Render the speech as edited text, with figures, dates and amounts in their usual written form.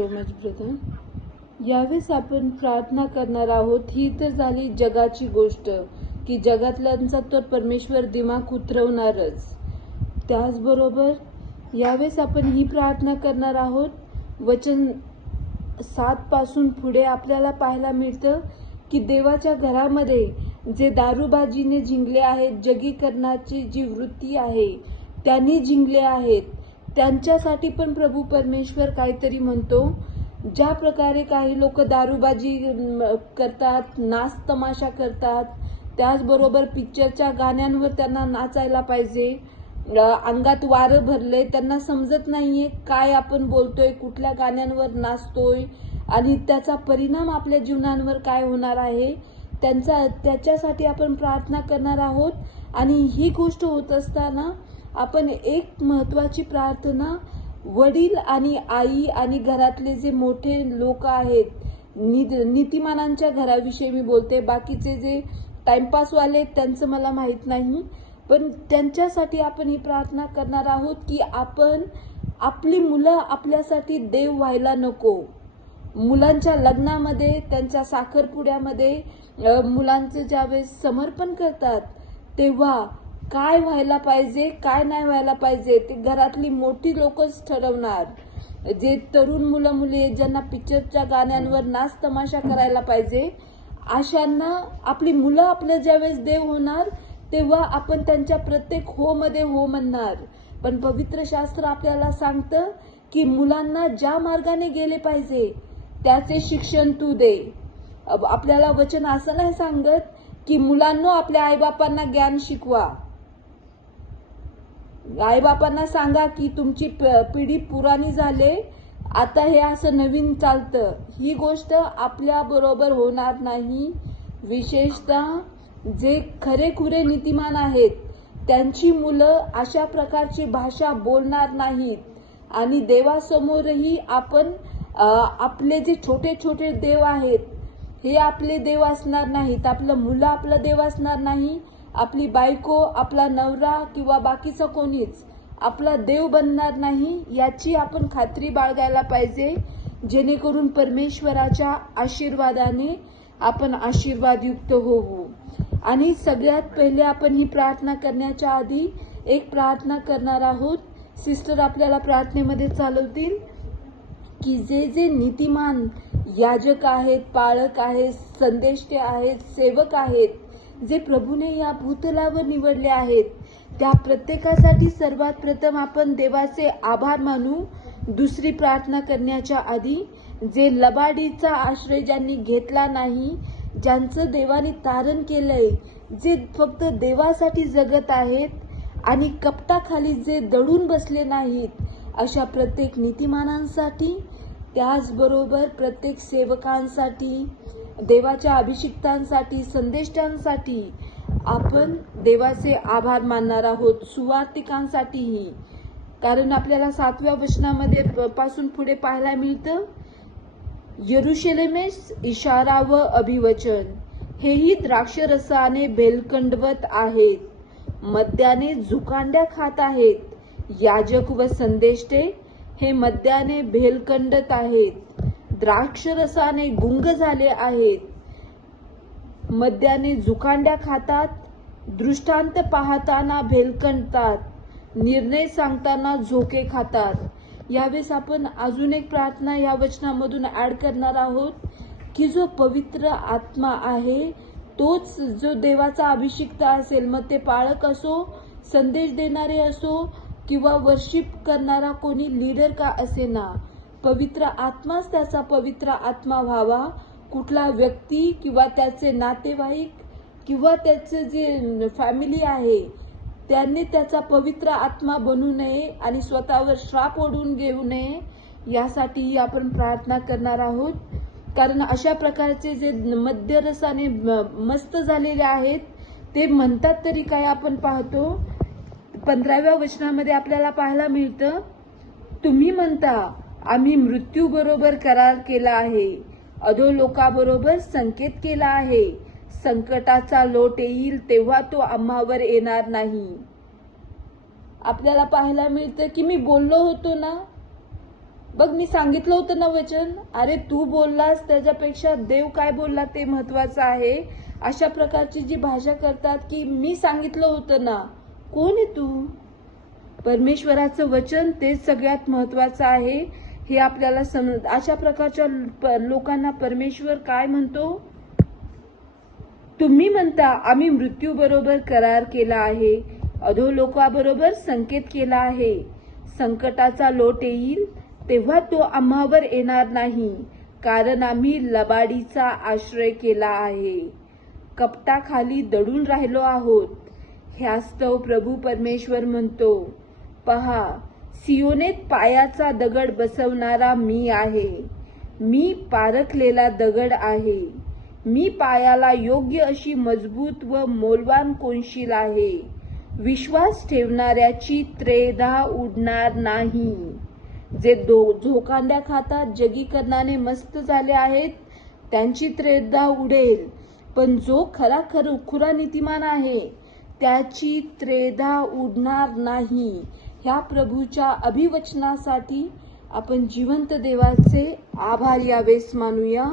So much brother. यावेळेस आपण प्रार्थना करणार आहोत. ही तर झाली जगाची गोष्ट की जगातल्यांचा तर परमेश्वर दिमाग उतरवणारच. त्याचबरोबर यावेळेस आपण ही प्रार्थना करणार आहोत. वचन 7 पासून पुढे आपल्याला पाहायला मिळतं की देवाच्या घरामध्ये जे दारूबाजीने जिंकले आहेत, जगीकरणाची जी वृत्ती आहे त्यांनी जिंकले आहेत, त्यांच्यासाठी पण प्रभू परमेश्वर काहीतरी म्हणतो. ज्या प्रकारे काही लोक दारूबाजी करतात, नाच तमाशा करतात, त्याचबरोबर पिक्चरच्या गाण्यांवर त्यांना नाचायला पाहिजे, अंगात वारं भरले, त्यांना समजत नाहीये काय आपण बोलतोय, कुठल्या गाण्यांवर नाचतोय आणि त्याचा परिणाम आपल्या जीवनांवर काय होणार आहे, त्याच्यासाठी आपण प्रार्थना करणार आहोत. आणि ही गोष्ट होत असताना आपण एक महत्वाची प्रार्थना वडील आणि आई आणि घरातले जे मोठे लोक आहेत, नीतिमानांच्या घराविषयी मी बोलते, बाकीचे जे टाइमपासवाले त्यांचं मला माहीत नाही, पण त्यांच्यासाठी आपण ही प्रार्थना करणार आहोत की आपण आपली मुलं आपल्यासाठी देव व्हायला नको. मुलांच्या लग्नामध्ये, त्यांच्या साखरपुड्यामध्ये मुलांचं ज्यावेळेस समर्पण करतात तेव्हा काय व्हायला पाहिजे, काय नाही व्हायला पाहिजे ते घरातली मोठी लोकच ठरवणार. जे तरुण मुलं मुली ज्यांना पिक्चरच्या गाण्यांवर नाच तमाशा करायला पाहिजे, अशांना आपली मुलं आपलं ज्यावेळेस देव होणार तेव्हा आपण त्यांच्या प्रत्येक हो मध्ये हो म्हणणार. पण पवित्र शास्त्र आपल्याला सांगतं की मुलांना ज्या मार्गाने गेले पाहिजे त्याचे शिक्षण तू दे. आपल्याला वचन असं नाही सांगत की मुलांनो आपल्या आईबापांना ज्ञान शिकवा, आईबापांना सांगा की तुमची पिढी पुराणी झाले, आता हे असं नवीन चालतं. ही गोष्ट आपल्या बरोबर होणार नाही. विशेषतः जे खरेखुरे नीतिमान आहेत त्यांची मुलं अशा प्रकारची भाषा बोलणार नाहीत. आणि देवासमोरही आपण आपले जे छोटे छोटे देव आहेत हे आपले देव असणार नाहीत. आपलं मुलं आपलं देव असणार नाही, आपली बायको, आपला नवरा किंवा बाकीचं कोणीच आपला देव बनणार नाही. याची आपण खात्री बाळगायला पाहिजे, जेणेकरून परमेश्वराच्या आशीर्वादाने आपण आशीर्वादयुक्त होऊ. आणि सगळ्यात पहिले आपण ही प्रार्थना करण्याच्या आधी एक प्रार्थना करणार आहोत. सिस्टर आपल्याला प्रार्थनेमध्ये चालवतील की जे जे नीतिमान याजक आहेत, पाळक आहेत, संदेष्टे आहेत, सेवक आहेत, जे प्रभूने या भूतलावर निवडले आहेत, त्या प्रत्येकासाठी सर्वात प्रथम आपण देवाचे आभार मानू. दुसरी प्रार्थना करण्याच्या आधी जे लबाडीचा आश्रय ज्यांनी घेतला नाही, ज्यांचं देवाने तारण केलंय, जे फक्त देवासाठी जगत आहेत आणि कपटाखाली जे दडून बसले नाहीत, अशा प्रत्येक नीतिमानांसाठी, त्याचबरोबर प्रत्येक सेवकांसाठी, देवाच्या अभिषिक्तांसाठी, संदेष्टांसाठी आपण देवाचे आभार मानणार आहोत. सुवार्तिकांसाठीही, कारण आपल्याला 7व्या वचनामध्ये पासून पुढे पाहायला मिळतं, यरुशलेमेस इशारा व अभिवचन, हेही द्राक्षरसाने भेलकंडवत आहेत, मद्याने झुकांड्या खात आहेत. याजक व संदेष्टे हे मद्याने भेलकंडत आहेत, द्राक्षरसाने गुंग झाले आहेत, मद्याने झुकांड्या खातात, दृष्टांत पाहताना भेलकंडतात, निर्णय सांगताना झोके खातात. यावेळेस आपण अजून एक प्रार्थना या वचनामधून ऍड करणार आहोत की जो पवित्र आत्मा आहे तोच जो देवाचा अभिषिक्त असेल, मग ते पाळक असो, संदेश देणारे असो किंवा वर्शिप करणारा कोणी लीडर का असेना, पवित्र आत्माच त्याचा पवित्र आत्मा व्हावा. कुठला व्यक्ती किंवा त्याचे नातेवाईक किंवा त्याचे जे फॅमिली आहे त्यांनी त्याचा पवित्र आत्मा बनू नये आणि स्वतःवर श्राप ओढून घेऊ नये, यासाठीही आपण प्रार्थना करणार आहोत. कारण अशा प्रकारचे जे मद्यरसाने मस्त झालेले आहेत ते म्हणतात तरी काय, आपण पाहतो 15व्या वचनामध्ये आपल्याला पाहायला मिळतं, तुम्ही म्हणता आम्ही मृत्यू बरोबर करार केला आहे, अधोलोकाबरोबर संकेत केला आहे, संकटाचा लोट येईल तेव्हा तो आम्हावर येणार नाही. आपल्याला पाहायला मिळतं की मी बोललो होतो ना बघ मी सांगितलं होतं ना वचन, अरे तू बोललास त्याच्यापेक्षा देव काय बोलला ते महत्वाचं आहे. अशा प्रकारची जी भाषा करतात की मी सांगितलं होतं ना, कोण आहे तू? परमेश्वराचं वचन तेच सगळ्यात महत्वाचं आहे हे आपल्याला समज. अशा प्रकारच्या लोकांना परमेश्वर काय म्हणतो? तुम्ही म्हणता आम्ही मृत्यू बरोबर करार केला आहे, अधोलोकाबरोबर संकेत केला आहे. संकटाचा लोट येईल तेव्हा तो आम्हावर येणार नाही, कारण आम्ही लबाडीचा आश्रय केला आहे, कपटाखाली दडून राहिलो आहोत. ह्यास्तव प्रभू परमेश्वर म्हणतो, पहा सियोनेत पायाचा दगड बसवणारा मी आहे. मी पारखलेला दगड आहे. मी पायाला योग्य अशी मजबूत व मौल्यवान कोनशील आहे. विश्वास ठेवणाऱ्याची त्रेधा उडणार नाही. जे झोकांड्या खातात, जगीकरणाने मस्त झाले आहेत, त्यांची त्रेधा उडेल, पण जो खरा नीतिमान आहे त्याची त्रेधा उडणार नाही. ह्या प्रभूच्या अभिवचनासाठी आपण जिवंत देवाचे आभार यावेस मानूया.